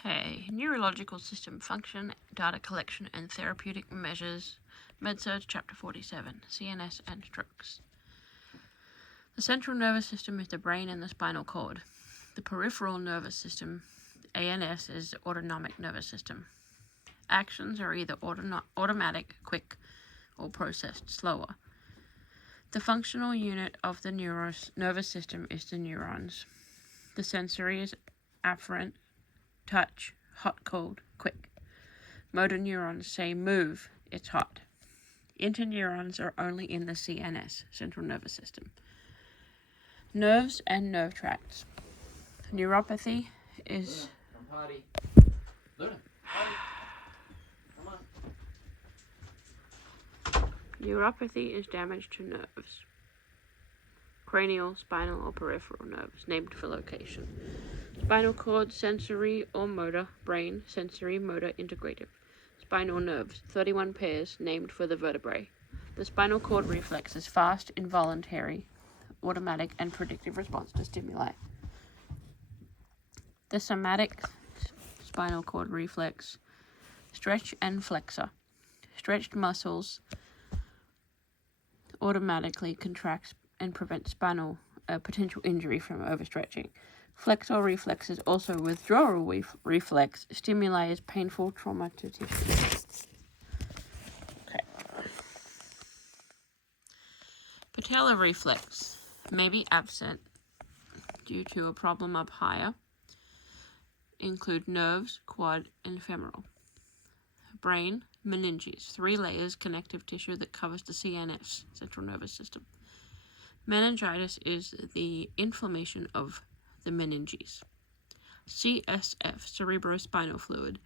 Okay, neurological system function, data collection and therapeutic measures, MedSurg Chapter 47, CNS and strokes. The central nervous system is the brain and the spinal cord. The peripheral nervous system, ANS, is the autonomic nervous system. Actions are either automatic, quick, or processed, slower. The functional unit of the nervous system is the neurons. The sensory is afferent, touch, hot, cold, quick. Motor neurons say move, it's hot. Interneurons are only in the CNS, central nervous system. Nerves and nerve tracts. Neuropathy is... Neuropathy is damage to nerves. Cranial, spinal, or peripheral nerves, named for location. Spinal cord, sensory or motor. Brain, sensory, motor, integrative. Spinal nerves, 31 pairs, named for the vertebrae. The spinal cord reflex is fast, involuntary, automatic, and predictive response to stimuli. The somatic spinal cord reflex, stretch and flexor. Stretched muscles automatically contracts and prevents spinal potential injury from overstretching. Flexor reflex is also withdrawal reflex. Stimuli is painful trauma to tissue. Okay. Patellar reflex may be absent due to a problem up higher. Include nerves, quad, and femoral. Brain, meninges, 3 layers connective tissue that covers the CNS, central nervous system. Meningitis is the inflammation of the meninges. CSF, cerebrospinal fluid,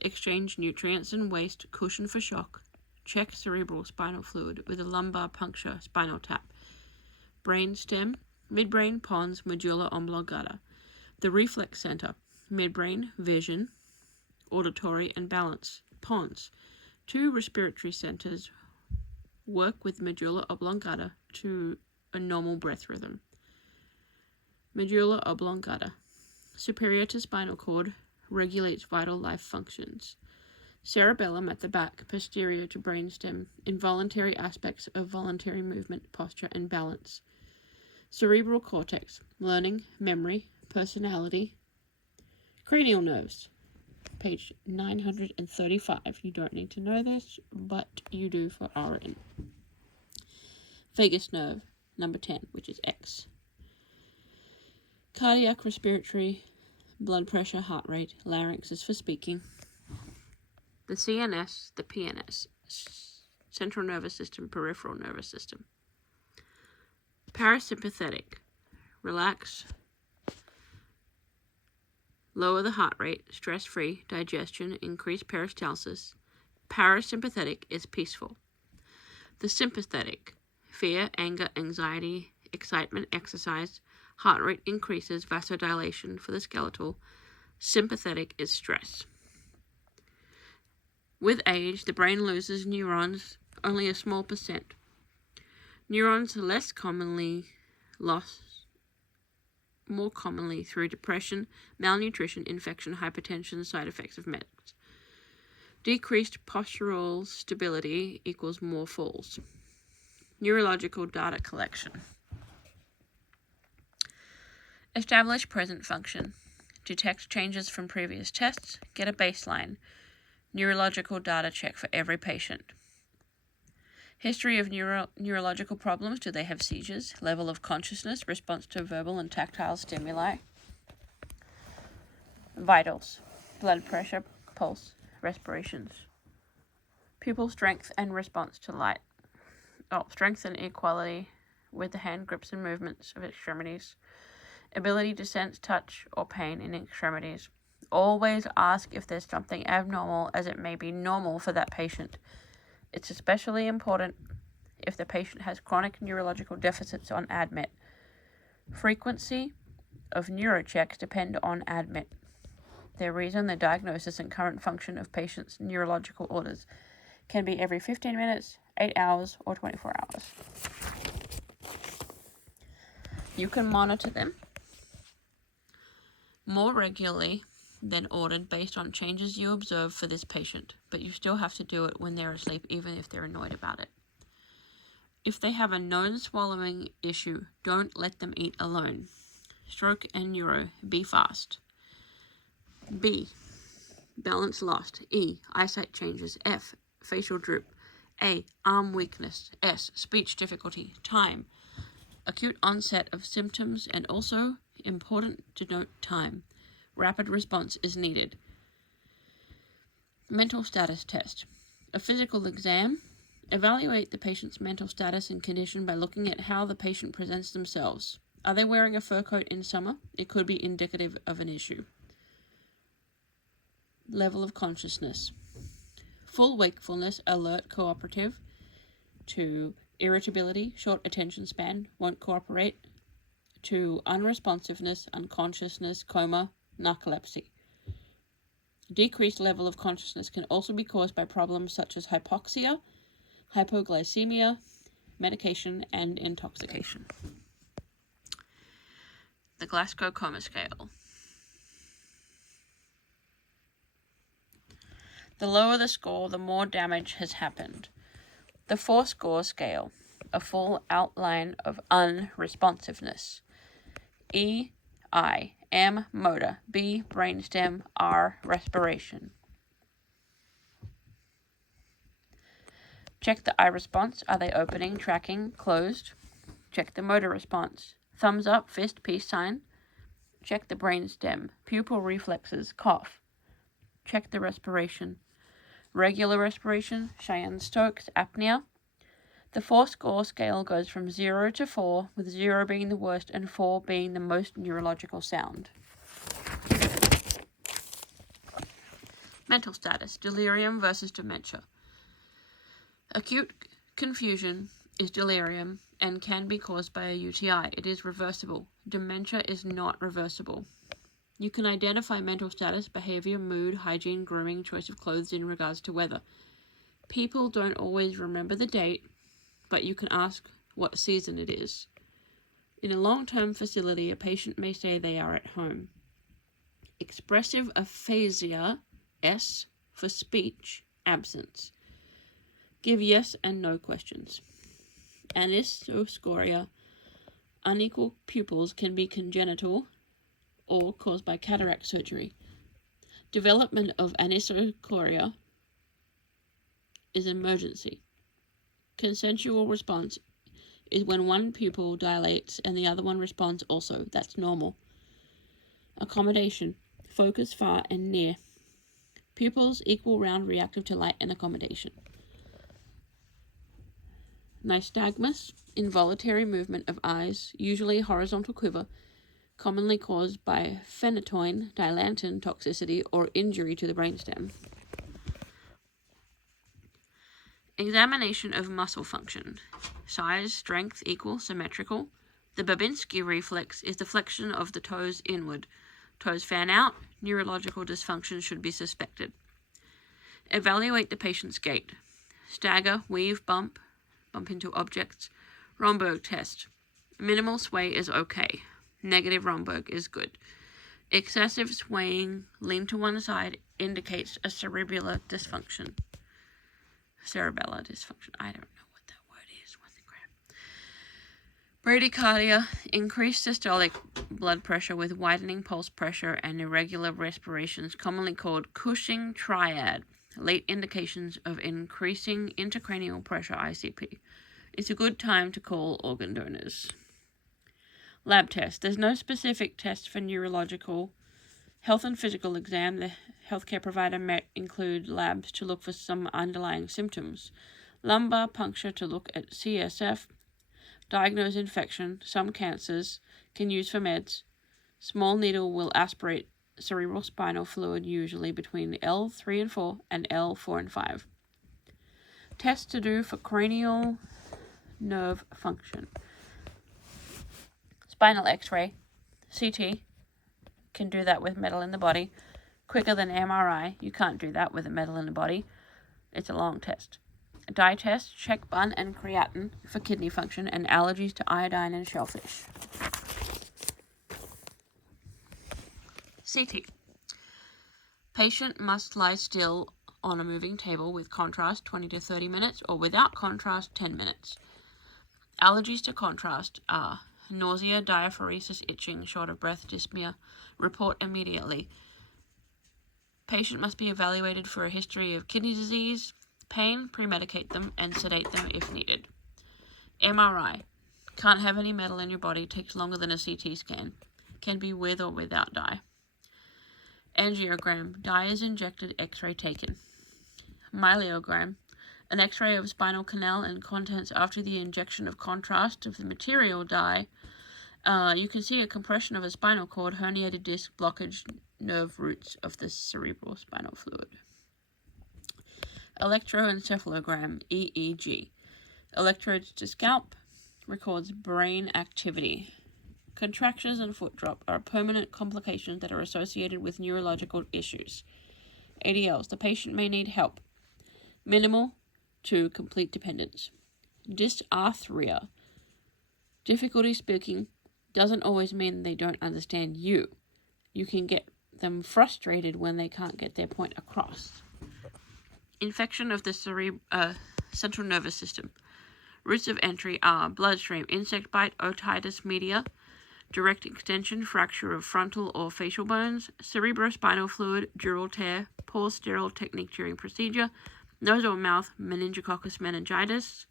exchange nutrients and waste, cushion for shock, check cerebral spinal fluid with a lumbar puncture, spinal tap. Brain stem, midbrain, pons, medulla oblongata. The reflex center, midbrain, vision, auditory, and balance. Pons, 2 respiratory centers work with medulla oblongata to a normal breath rhythm. Medulla oblongata, superior to spinal cord, regulates vital life functions. Cerebellum at the back, posterior to brainstem, involuntary aspects of voluntary movement, posture, and balance. Cerebral cortex, learning, memory, personality. Cranial nerves, page 935. You don't need to know this, but you do for RN. Vagus nerve, number 10, which is X. Cardiac, respiratory, blood pressure, heart rate. Larynx is for speaking. The CNS, the PNS, central nervous system, peripheral nervous system. Parasympathetic, relax, lower the heart rate, stress-free, digestion, increase peristalsis. Parasympathetic is peaceful. The sympathetic, fear, anger, anxiety, excitement, exercise. Heart rate increases, vasodilation for the skeletal. Sympathetic is stress. With age, the brain loses neurons, only a small percent. Neurons are less commonly lost, more commonly through depression, malnutrition, infection, hypertension, side effects of meds. Decreased postural stability equals more falls. Neurological data collection. Establish present function. Detect changes from previous tests. Get a baseline. Neurological data check for every patient. History of neurological problems. Do they have seizures? Level of consciousness. Response to verbal and tactile stimuli. Vitals. Blood pressure, pulse, respirations. Pupil strength and response to light. Strength and equality with the hand grips and movements of extremities. Ability to sense touch or pain in extremities. Always ask if there's something abnormal, as it may be normal for that patient. It's especially important if the patient has chronic neurological deficits on admit. Frequency of neurochecks depend on admit. Their reason, the diagnosis, and current function of patients' neurological orders can be every 15 minutes, 8 hours, or 24 hours. You can monitor them more regularly then ordered based on changes you observe for this patient, but you still have to do it when they're asleep, even if they're annoyed about it. If they have a known swallowing issue, don't let them eat alone. Stroke and neuro, be fast. B, balance lost. E, eyesight changes. F, facial droop. A, arm weakness. S, speech difficulty. Time, acute onset of symptoms, and also important to note time. Rapid response is needed. Mental status test. A physical exam. Evaluate the patient's mental status and condition by looking at how the patient presents themselves. Are they wearing a fur coat in summer? It could be indicative of an issue. Level of consciousness. Full wakefulness, alert, cooperative. 2, irritability, short attention span, won't cooperate. 2, unresponsiveness, unconsciousness, coma, narcolepsy. Decreased level of consciousness can also be caused by problems such as hypoxia, hypoglycemia, medication, and intoxication. The Glasgow Coma Scale. The lower the score, the more damage has happened. The 4-score scale, a full outline of unresponsiveness. E, eye. M, motor. B, brainstem. R, respiration. Check the eye response. Are they opening, tracking, closed? Check the motor response. Thumbs up, fist, peace sign. Check the brainstem. Pupil reflexes, cough. Check the respiration. Regular respiration, Cheyenne-Stokes, apnea. The 4-score scale goes from 0 to 4, with 0 being the worst and 4 being the most neurological sound. Mental status, delirium versus dementia. Acute confusion is delirium and can be caused by a UTI. It is reversible. Dementia is not reversible. You can identify mental status, behavior, mood, hygiene, grooming, choice of clothes in regards to weather. People don't always remember the date, but you can ask what season it is. In a long-term facility, a patient may say they are at home. Expressive aphasia, S for speech, absence. Give yes and no questions. Anisoscoria, unequal pupils can be congenital or caused by cataract surgery. Development of anisoscoria is an emergency. Consensual response is when one pupil dilates and the other one responds also. That's normal. Accommodation, focus far and near. Pupils equal round reactive to light and accommodation. Nystagmus, involuntary movement of eyes, usually horizontal quiver, commonly caused by phenytoin, dilantin toxicity, or injury to the brainstem. Examination of muscle function. Size, strength, equal, symmetrical. The Babinski reflex is the flexion of the toes inward. Toes fan out. Neurological dysfunction should be suspected. Evaluate the patient's gait. Stagger, weave, bump into objects. Romberg test. Minimal sway is okay. Negative Romberg is good. Excessive swaying, lean to one side, indicates a cerebellar dysfunction. Cerebellar dysfunction. I don't know what that word is. What the crap. Bradycardia, increased systolic blood pressure with widening pulse pressure and irregular respirations, commonly called Cushing triad. Late indications of increasing intracranial pressure, ICP. It's a good time to call organ donors. Lab test. There's no specific test for neurological. Health and physical exam. The healthcare provider may include labs to look for some underlying symptoms. Lumbar puncture to look at CSF. Diagnose infection. Some cancers can use for meds. Small needle will aspirate cerebral spinal fluid, usually between L3 and 4 and L4 and 5. Tests to do for cranial nerve function. Spinal X-ray, CT, can do that with metal in the body. Quicker than MRI. You can't do that with a metal in the body. It's a long test. A dye test, check bun and creatinine for kidney function and allergies to iodine and shellfish. CT. Patient must lie still on a moving table with contrast 20 to 30 minutes or without contrast 10 minutes. Allergies to contrast are nausea, diaphoresis, itching, short of breath, dyspnea. Report immediately. Patient must be evaluated for a history of kidney disease, pain, premedicate them, and sedate them if needed. MRI. Can't have any metal in your body, takes longer than a CT scan. Can be with or without dye. Angiogram. Dye is injected, X-ray taken. Myelogram. An X-ray of spinal canal and contents after the injection of contrast of the material dye. You can see a compression of a spinal cord, herniated disc, blockage, nerve roots of the cerebral spinal fluid. Electroencephalogram, EEG. Electrodes to scalp, records brain activity. Contractures and foot drop are permanent complications that are associated with neurological issues. ADLs. The patient may need help. Minimal to complete dependence. Dysarthria. Difficulty speaking doesn't always mean they don't understand you. You can get them frustrated when they can't get their point across. Infection of the central nervous system. Routes of entry are bloodstream, insect bite, otitis media, direct extension, fracture of frontal or facial bones, cerebrospinal fluid, dural tear, poor sterile technique during procedure, nose or mouth, meningococcus meningitis,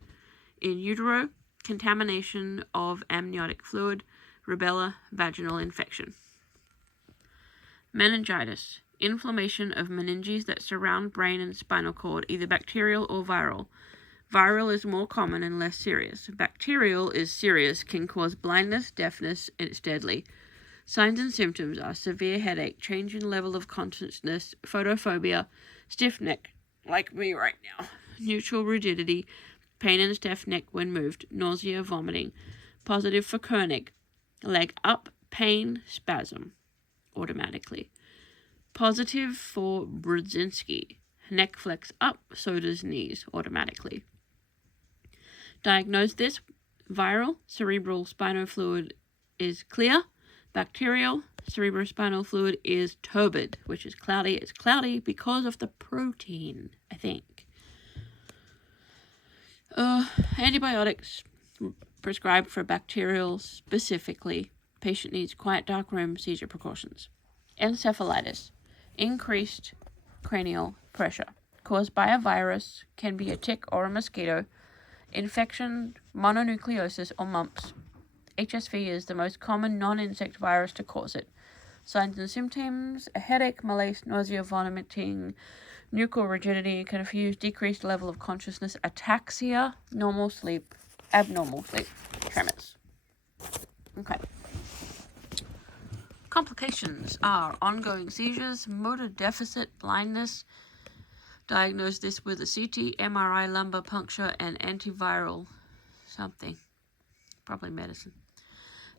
in utero, contamination of amniotic fluid, rubella, vaginal infection. Meningitis, inflammation of meninges that surround brain and spinal cord, either bacterial or viral. Viral is more common and less serious. Bacterial is serious, can cause blindness, deafness, and it's deadly. Signs and symptoms are severe headache, change in level of consciousness, photophobia, stiff neck, like me right now, neutral rigidity, pain and stiff neck when moved, nausea, vomiting. Positive for Koenig, leg up, pain, spasm, automatically. Positive for Brudzinski, neck flex up, so does knees, automatically. Diagnose this: viral, cerebral spinal fluid is clear. Bacterial, cerebrospinal fluid is turbid, which is cloudy. It's cloudy because of the protein, I think. Antibiotics prescribed for bacterial specifically. Patient needs quiet, dark room, seizure precautions. Encephalitis, increased cranial pressure, caused by a virus, can be a tick or a mosquito. Infection, mononucleosis or mumps. HSV is the most common non-insect virus to cause it. Signs and symptoms: a headache, malaise, nausea, vomiting, nuchal rigidity, confused, decreased level of consciousness, ataxia, normal sleep, abnormal sleep, tremors. Okay. Complications are ongoing seizures, motor deficit, blindness. Diagnose this with a CT, MRI, lumbar puncture, and antiviral something. Probably medicine.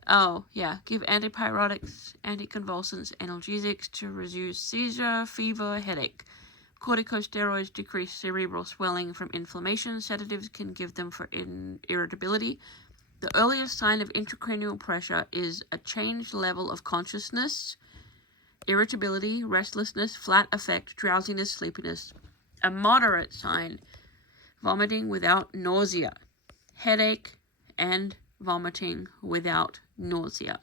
Oh, yeah. Give antipyrotics, anticonvulsants, analgesics to reduce seizure, fever, headache. Corticosteroids decrease cerebral swelling from inflammation. Sedatives can give them for irritability. The earliest sign of intracranial pressure is a changed level of consciousness, irritability, restlessness, flat affect, drowsiness, sleepiness. A moderate sign, vomiting without nausea, headache, and vomiting without nausea.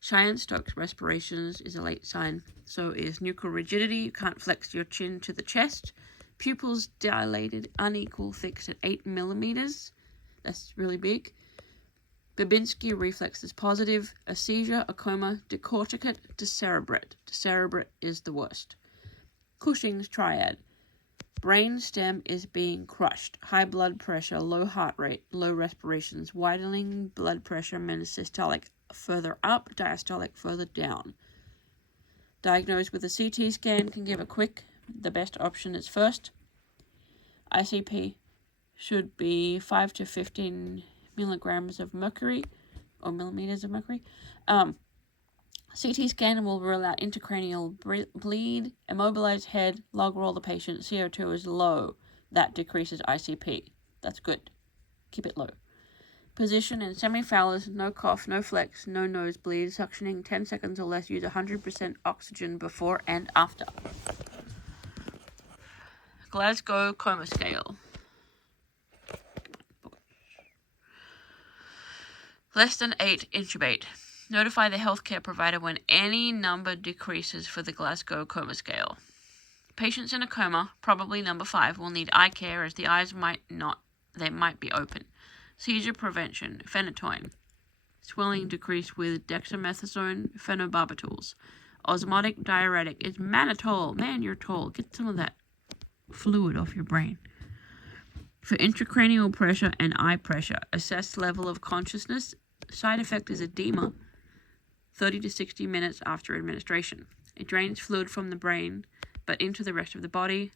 Cheyenne-Stokes respirations is a late sign. So is nuchal rigidity. You can't flex your chin to the chest. Pupils dilated, unequal, fixed at 8 millimeters. That's really big. Babinski reflex is positive. A seizure, a coma, decorticate, decerebrate. Decerebrate is the worst. Cushing's triad. Brain stem is being crushed. High blood pressure, low heart rate, low respirations, widening blood pressure, systolic further up, diastolic further down. Diagnosed with a CT scan can give a quick. The best option is first. ICP should be 5 to 15 milligrams of mercury, or millimeters of mercury. CT scan will rule out intracranial bleed, immobilized head, log roll the patient, CO2 is low. That decreases ICP. That's good. Keep it low. Position in semi-Fowler's, no cough, no flex, no nosebleed, suctioning 10 seconds or less, use 100% oxygen before and after. Glasgow Coma Scale. Less than 8, intubate. Notify the healthcare provider when any number decreases for the Glasgow Coma Scale. Patients in a coma, probably number 5, will need eye care as the eyes might be open. Seizure prevention, phenytoin. Swelling decreased with dexamethasone, phenobarbitals. Osmotic diuretic is mannitol. Man, you're tall. Get some of that fluid off your brain. For intracranial pressure and eye pressure, assess level of consciousness. Side effect is edema, 30 to 60 minutes after administration. It drains fluid from the brain, but into the rest of the body,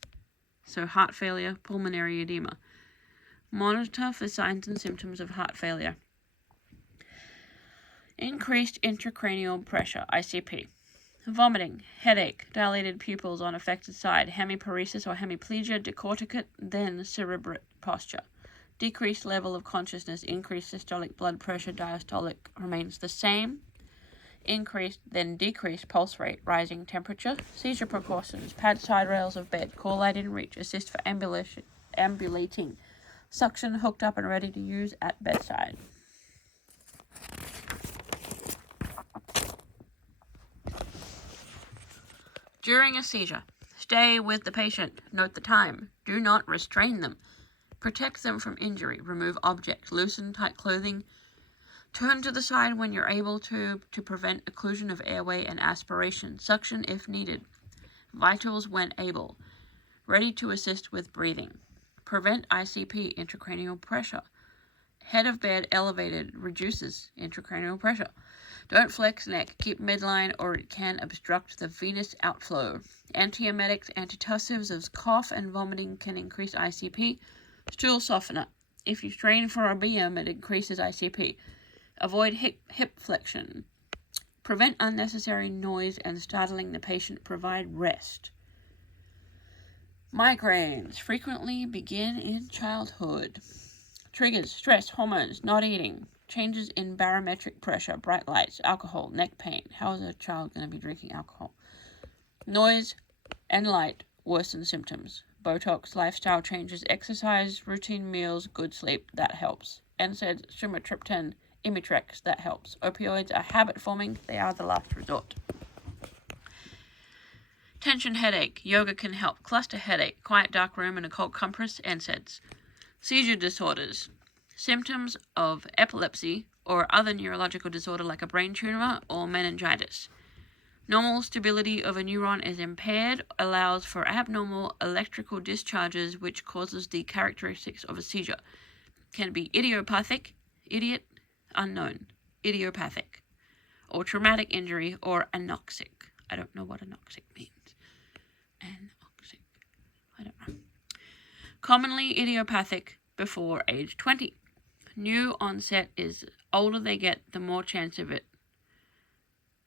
so heart failure, pulmonary edema. Monitor for signs and symptoms of heart failure. Increased intracranial pressure, ICP. Vomiting, headache, dilated pupils on affected side, hemiparesis or hemiplegia, decorticate, then cerebrate posture. Decreased level of consciousness, increased systolic blood pressure, diastolic remains the same. Increased, then decreased pulse rate, rising temperature. Seizure precautions, pad side rails of bed, call light in reach, assist for ambulating. Suction hooked up and ready to use at bedside. During a seizure, stay with the patient. Note the time. Do not restrain them. Protect them from injury. Remove objects. Loosen tight clothing. Turn to the side when you're able to prevent occlusion of airway and aspiration. Suction if needed. Vitals when able. Ready to assist with breathing. Prevent ICP, intracranial pressure. Head of bed elevated reduces intracranial pressure. Don't flex neck. Keep midline or it can obstruct the venous outflow. Antiemetics, antitussives of cough and vomiting can increase ICP. Stool softener. If you strain for a BM, it increases ICP. Avoid hip flexion. Prevent unnecessary noise and startling the patient. Provide rest. Migraines frequently begin in childhood. Triggers, stress, hormones, not eating. Changes in barometric pressure, bright lights, alcohol, neck pain. How is a child going to be drinking alcohol? Noise and light worsen symptoms. Botox, lifestyle changes, exercise, routine meals, good sleep, that helps. NSAIDs, sumatriptan, Imitrex, that helps. Opioids are habit-forming, they are the last resort. Tension headache, yoga can help. Cluster headache, quiet dark room and a cold compress, NSAIDs. Seizure disorders, symptoms of epilepsy or other neurological disorder like a brain tumor or meningitis. Normal stability of a neuron is impaired, allows for abnormal electrical discharges which causes the characteristics of a seizure. Can be idiopathic, idiot, unknown, idiopathic, or traumatic injury or anoxic. I don't know what anoxic means. Anoxic. I don't know. Commonly idiopathic before age 20. New onset is older they get, the more chance of it.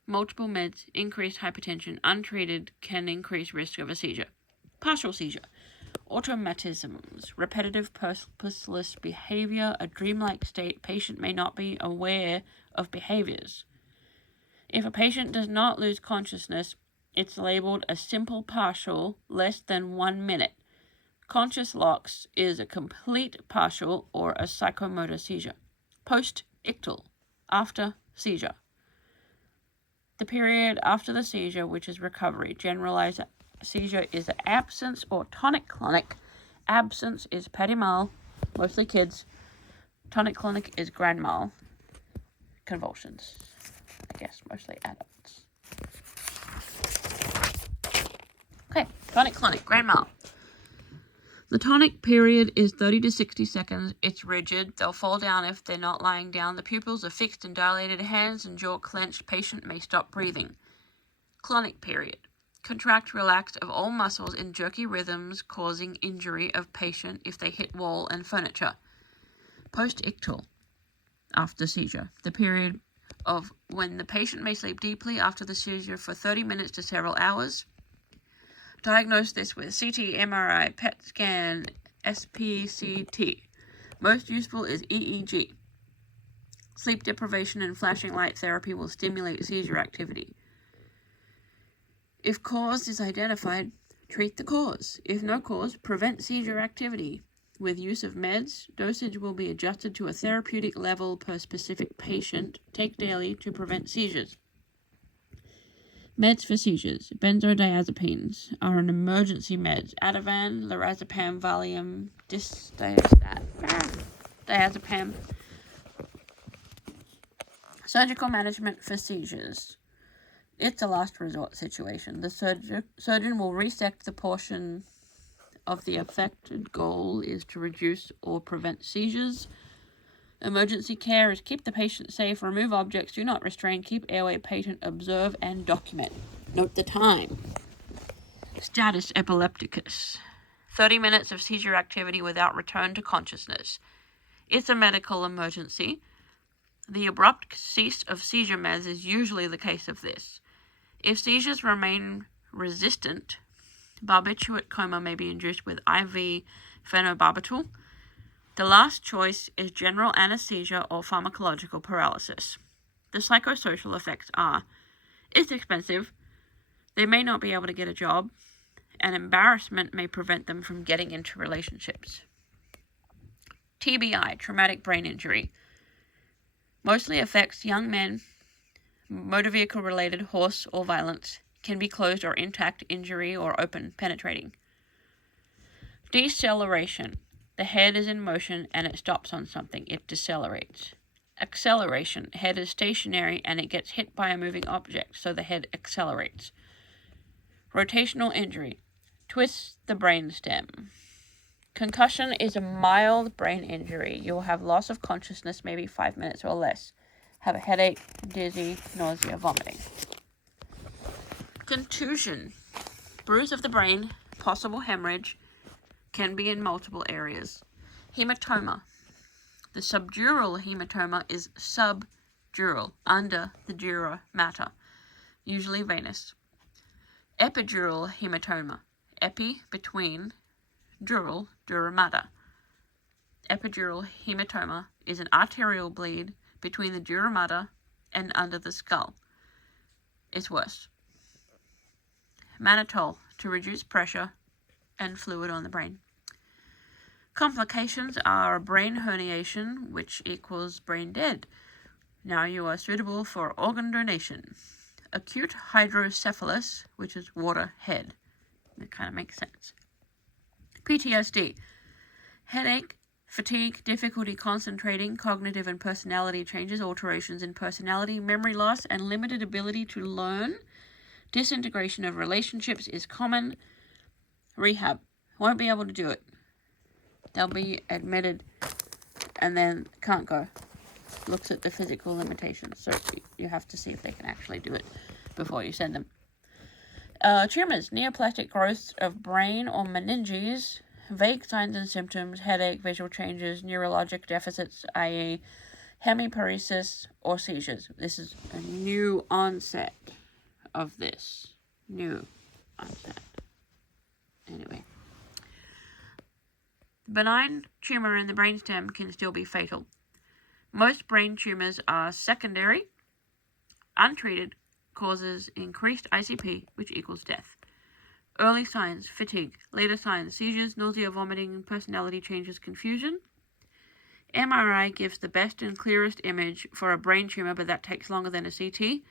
Multiple meds, increased hypertension, untreated can increase risk of a seizure. Partial seizure. Automatisms, repetitive purposeless behavior, a dreamlike state. Patient may not be aware of behaviors. If a patient does not lose consciousness, it's labeled a simple partial, less than 1 minute. Conscious loss is a complete partial or a psychomotor seizure. Post-ictal, after seizure. The period after the seizure, which is recovery. Generalized seizure is absence or tonic-clonic. Absence is petit mal, mostly kids. Tonic-clonic is grand mal. Convulsions, I guess, mostly adults. Okay, tonic-clonic, grand mal. The tonic period is 30 to 60 seconds. It's rigid. They'll fall down if they're not lying down. The pupils are fixed and dilated. Hands and jaw clenched. Patient may stop breathing. Clonic period. Contract, relax of all muscles in jerky rhythms, causing injury of patient if they hit wall and furniture. Post-ictal, after seizure. The period of when the patient may sleep deeply after the seizure for 30 minutes to several hours. Diagnose this with CT, MRI, PET scan, SPCT. Most useful is EEG. Sleep deprivation and flashing light therapy will stimulate seizure activity. If cause is identified, Treat the cause. If no cause, prevent seizure activity. With use of meds, dosage will be adjusted to a therapeutic level per specific patient. Take daily to prevent seizures. Meds for seizures. Benzodiazepines are an emergency meds. Ativan, lorazepam, Valium, diazepam. Surgical management for seizures. It's a last resort situation. The surgeon will resect the portion of the affected. Goal is to reduce or prevent seizures. Emergency care is keep the patient safe, remove objects, do not restrain, keep airway patent, observe, and document. Note the time. Status epilepticus. 30 minutes of seizure activity without return to consciousness. It's a medical emergency. The abrupt cease of seizure meds is usually the case of this. If seizures remain resistant, barbiturate coma may be induced with IV phenobarbital. The last choice is general anesthesia or pharmacological paralysis. The psychosocial effects are: it's expensive, they may not be able to get a job, and embarrassment may prevent them from getting into relationships. TBI, traumatic brain injury, mostly affects young men. Motor vehicle related, horse or violence, can be closed or intact injury or open, penetrating. Deceleration. The head is in motion and it stops on something. It decelerates. Acceleration. Head is stationary and it gets hit by a moving object, so the head accelerates. Rotational injury. Twists the brainstem. Concussion is a mild brain injury. You will have loss of consciousness, maybe 5 minutes or less. Have a headache, dizzy, nausea, vomiting. Contusion. Bruise of the brain, possible hemorrhage, can be in multiple areas. Hematoma. The subdural hematoma is subdural, under the dura mater, usually venous. Epidural hematoma. Epi, between, dural, dura mater. Epidural hematoma is an arterial bleed between the dura mater and under the skull. It's worse. Mannitol, to reduce pressure and fluid on the brain. Complications are a brain herniation, which equals brain dead. Now you are suitable for organ donation. Acute hydrocephalus, which is water head. That kind of makes sense. PTSD. Headache, fatigue, difficulty concentrating, cognitive and personality changes, alterations in personality, memory loss, and limited ability to learn. Disintegration of relationships is common. Rehab. Won't be able to do it. They'll be admitted and then can't go. Looks at the physical limitations. So you have to see if they can actually do it before you send them. Tumors. Neoplastic growths of brain or meninges. Vague signs and symptoms, headache, visual changes, neurologic deficits, i.e. hemiparesis or seizures. This is a new onset of this. New onset. Anyway. Benign tumor in the brainstem can still be fatal. Most brain tumors are secondary. Untreated causes increased ICP, which equals death. Early signs, fatigue. Later signs, seizures, nausea, vomiting, personality changes, confusion. MRI gives the best and clearest image for a brain tumor, but that takes longer than a CT.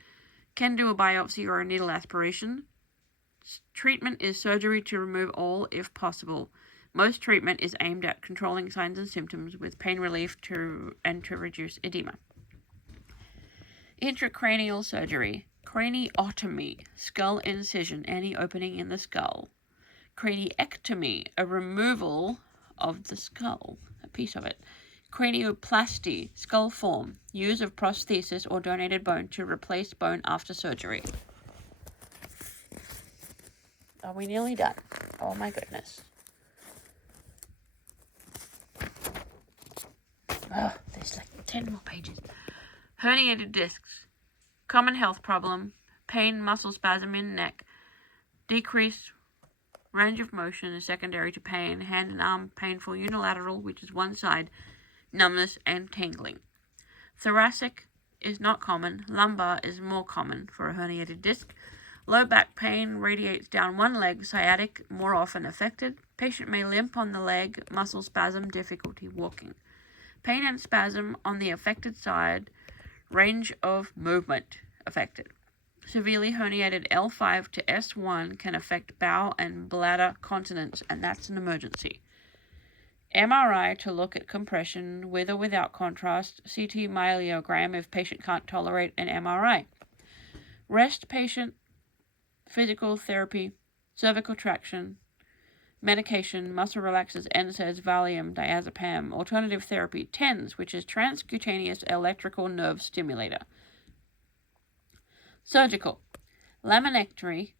Can do a biopsy or a needle aspiration. Treatment is surgery to remove all if possible. Most treatment is aimed at controlling signs and symptoms with pain relief to reduce edema. Intracranial surgery. Craniotomy, skull incision, any opening in the skull. Craniectomy, a removal of the skull, a piece of it. Cranioplasty, skull form, use of prosthesis or donated bone to replace bone after surgery. Are we nearly done? Oh my goodness. Oh, there's like 10 more pages. Herniated discs. Common health problem. Pain, muscle spasm in neck. Decreased range of motion is secondary to pain. Hand and arm painful unilateral, which is one side. Numbness and tingling. Thoracic is not common. Lumbar is more common for a herniated disc. Low back pain radiates down one leg, sciatic more often affected. Patient may limp on the leg, muscle spasm, difficulty walking. Pain and spasm on the affected side, range of movement affected. Severely herniated L5 to S1 can affect bowel and bladder continence, and that's an emergency. MRI to look at compression with or without contrast. CT myelogram if patient can't tolerate an MRI. Rest patient, physical therapy, cervical traction, medication, muscle relaxers, NSAIDs, Valium, diazepam, alternative therapy, TENS, which is transcutaneous electrical nerve stimulator. Surgical. Laminectomy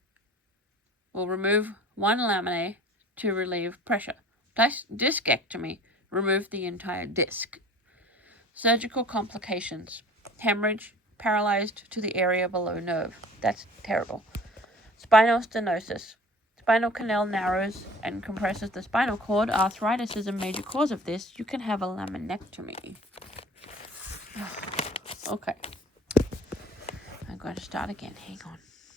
will remove one laminae to relieve pressure. Discectomy, remove the entire disc. Surgical complications. Hemorrhage, paralyzed to the area below nerve. That's terrible. Spinal stenosis. Spinal canal narrows and compresses the spinal cord. Arthritis is a major cause of this. You can have a laminectomy. Okay. I'm going to start again. Hang on.